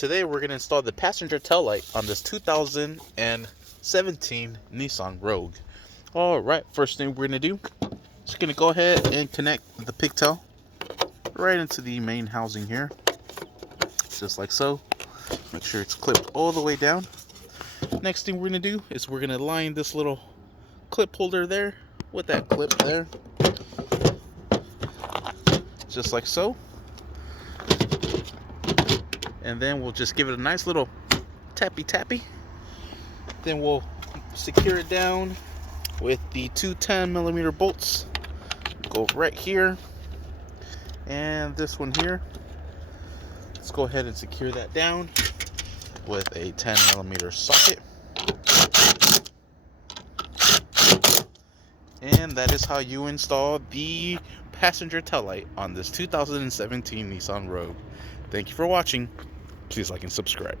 Today we're going to install the passenger tail light on this 2017 Nissan Rogue. Alright, first thing we're going to do is going to go ahead and connect the pigtail right into the main housing here. Just like so. Make sure it's clipped all the way down. Next thing we're going to do is we're going to line this little clip holder there with that clip there. Just like so. And then we'll just give it a nice little tappy. Then we'll secure it down with the two 10mm bolts. Go right here. And this one here. Let's go ahead and secure that down with a 10mm socket. And that is how you install the passenger tail light on this 2017 Nissan Rogue. Thank you for watching. Please like and subscribe.